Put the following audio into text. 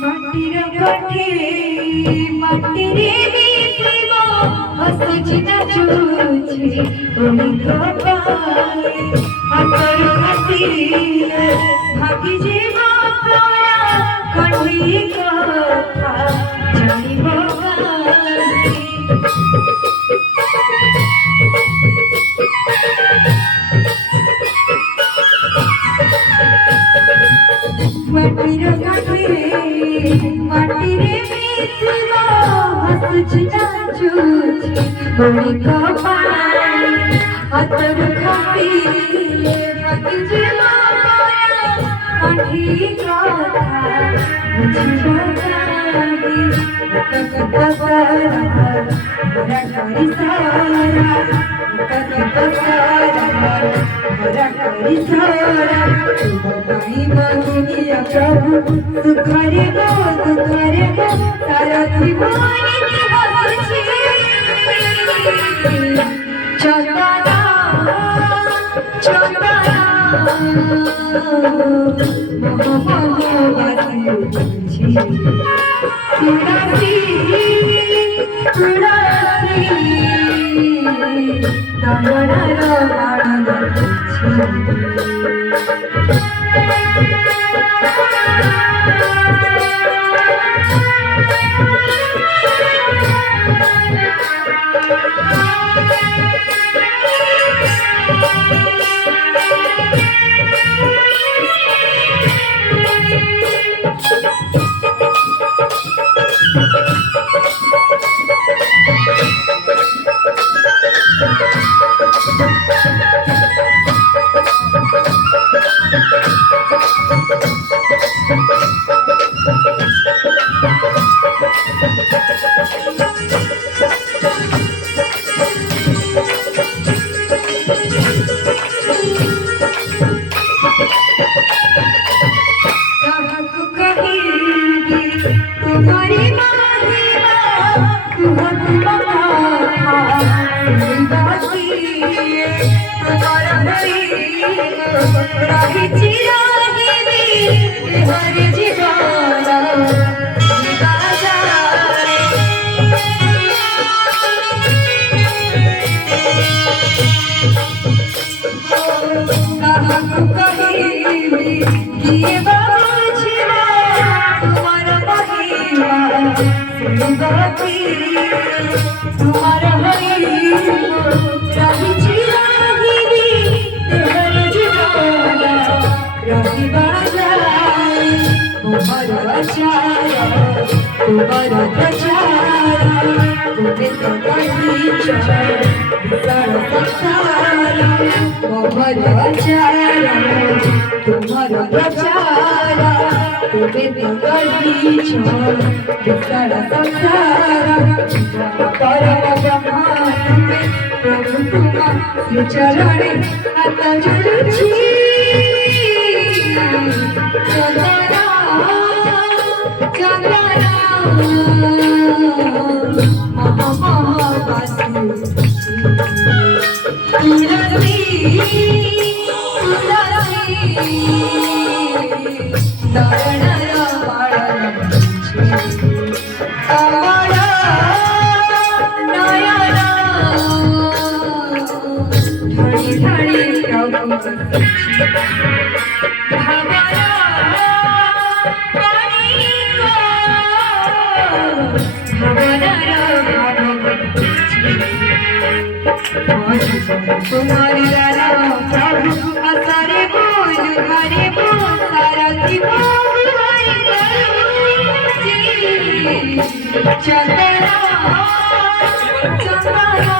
মাটির কাঠে মাটির মিশিব হসচিনা চুছি ওই কপালে আতর হাসিলে ভাগি যাব তোরা কঠি কথা জানিব মাটির কাঠে মাটির মিশিব হসচিনা চুছি ওই কপালে আতর হাসিলে ভাগি যাব তোরা কঠি কথা বুঝিব सुखरे गो सारा जीवन चंदना चंदना तुलसी तुलसी तुम्हारी महिमा तुम्हारा राही चिराही हर जीवाना तुम्हारा राही चिराही हर जीवाना राही बाजार तुम्हारा प्रचार तुम्हें तो कहीं चार सारा संसार तुम्हारा प्रचार तुम्हें तो कहीं चार सारा संसार परम ब्रह्मांड प्रभु तुम्हारे चरणे हाथ जोड़ुछि चंदना चंदना महावासु तुलसी तुम्हारी राना प्रभु असारे बोल हरे बोल सारा जीवन चंदना चंदना